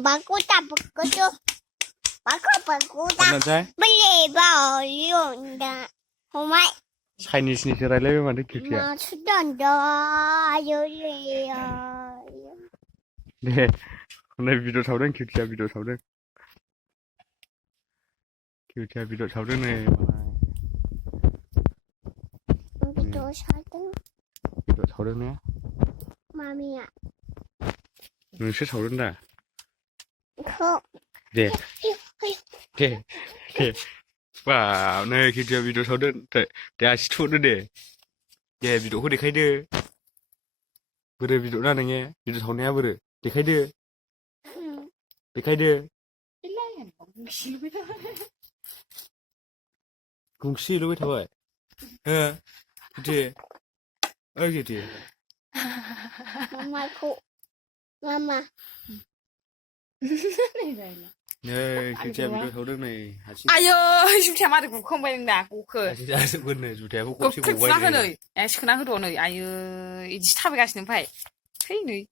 바꾸다 어떤지? 빨리 봐 이온다 정말 차이니스니스 라이라면 안 돼, 큐티야. 마 수단다 요리야 네. 오늘 비디오 잡는 큐티야, 비디오 잡는. 큐티야, 비디오 잡는. 우리도 사등 비디오 잡는. 마미야 너는 잡는다. 그 네. 네. 네. 와, 네, 큐티야, 비디오 잡는. 네, 아시 투는데. 예, 비디오 그래 가이드. 그래 비디오 나는 게 비디오 잡내야 그래. 네 가이드. 네 가이드. 공시 이러고 타봐. 예. 그치? 알겠지? 마마 네, 큐티야, 비디오 잡는. 아시. 아유, 심지어 말이 쿵쿵거린다, 고크. 아시, 아시, 그네, 주대, 그 혹시 크 뭐가 나 있네. 하노이. 야, 시크나 흐르노이. 아유, 이지 탑에 가시는 파이. 헤이누이.